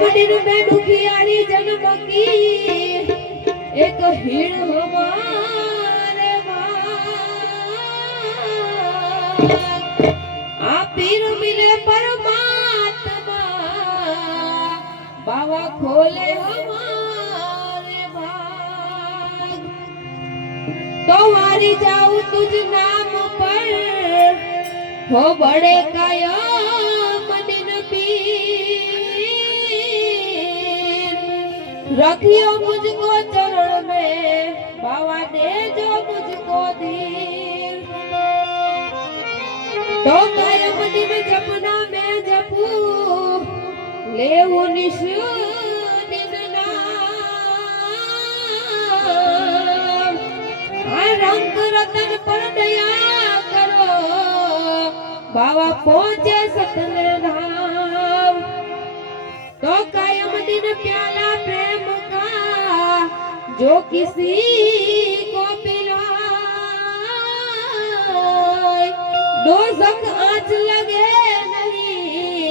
वडिन में दुखियारी जन्म की एक हीण हमारे भाग आ पीर मिले परमात्मा बाबा खोले हमारे भाग तो वारी जाऊं तुझ नाम पर हो बड़े कायम दिन पीर रखियो मुझको चरण में बाबा दे जो मुझको धीर तो कायम दिन जपना मैं जपू लेऊ निश दिन नाम रंग रतन पर दया करो बाबा पहुंचे सतने धाम तो कायम दिन प्याला प्रेम का जो किसी को पिलाए दोज़ख आँच लगे नहीं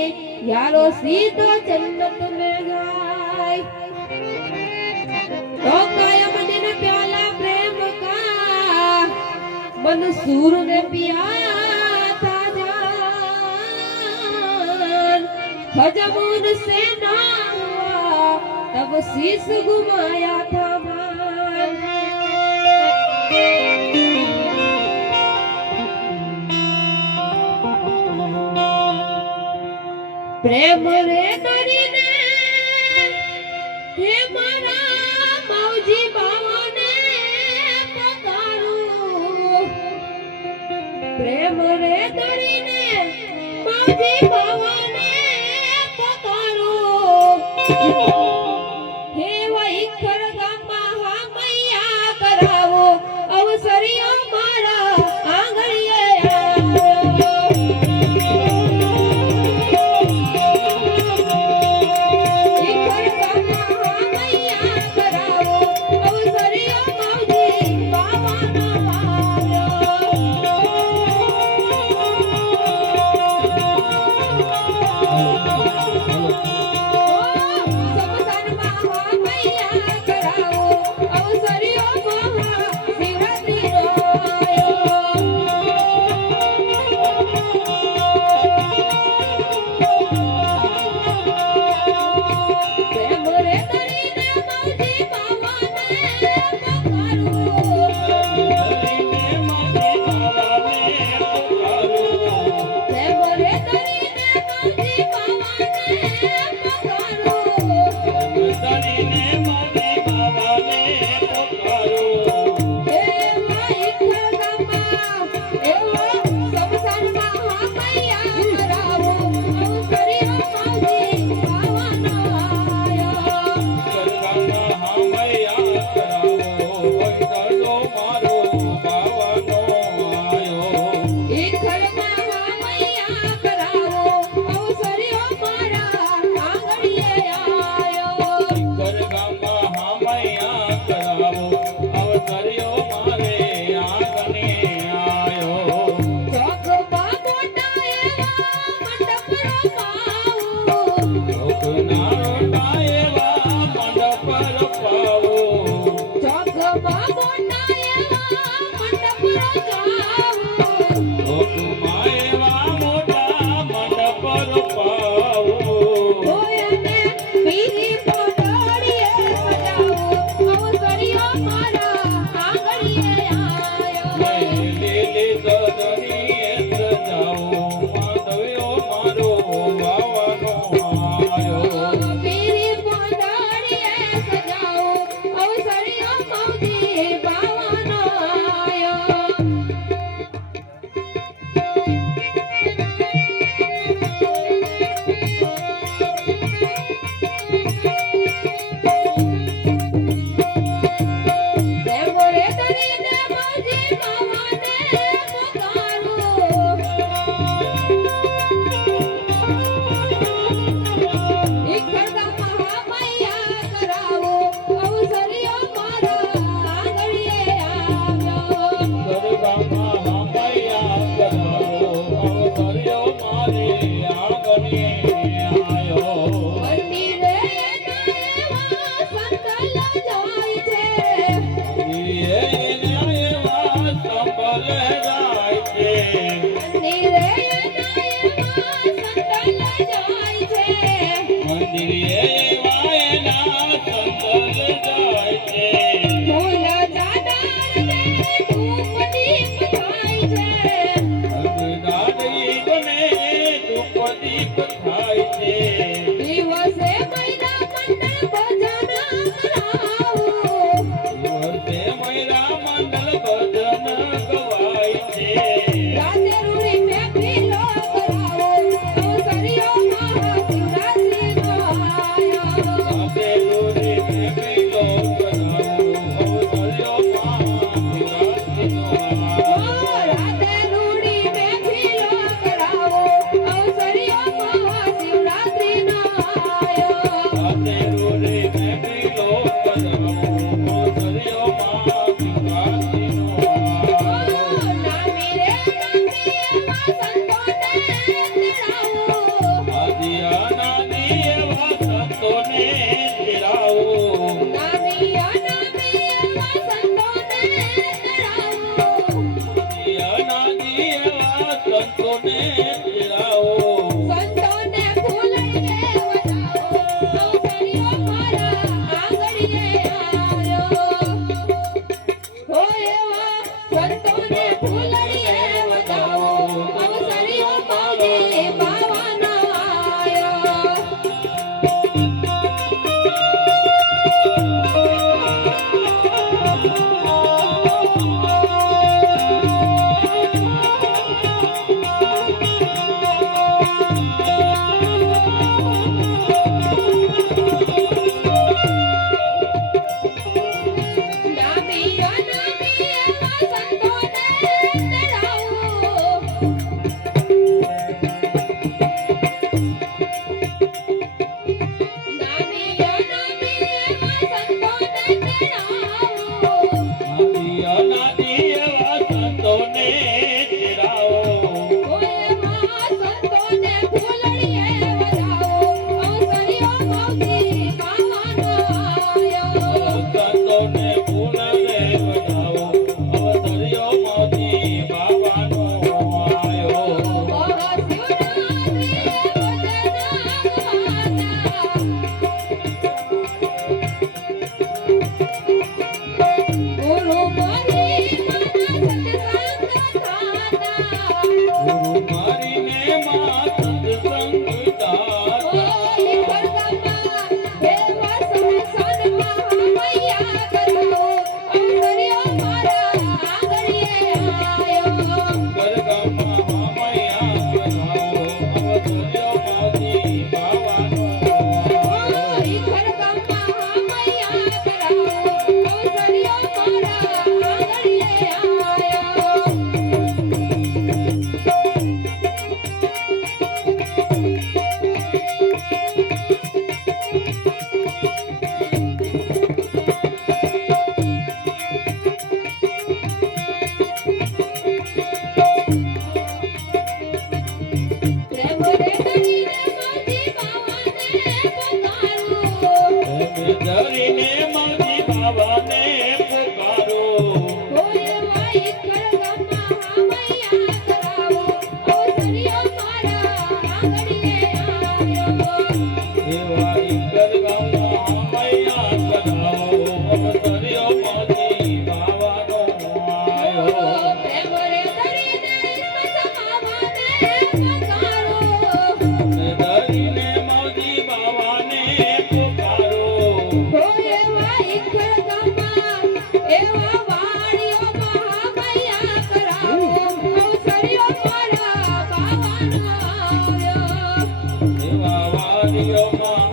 यारो सीधो जन्नत में जाए तो कायम दिन प्याला प्रेम का मंसूर ने पिया था जान हजमून से ना हुआ तब शीश घुमाया था मान प्रेम रे दरीने हे मारा मौजी बाबा ने पकारू प्रेम रे दरीने मौजी बाबा ने पकारू हे वही खरगामा हा मैया करावो अवसरियो मारा आंगळिये મારો ગામમાં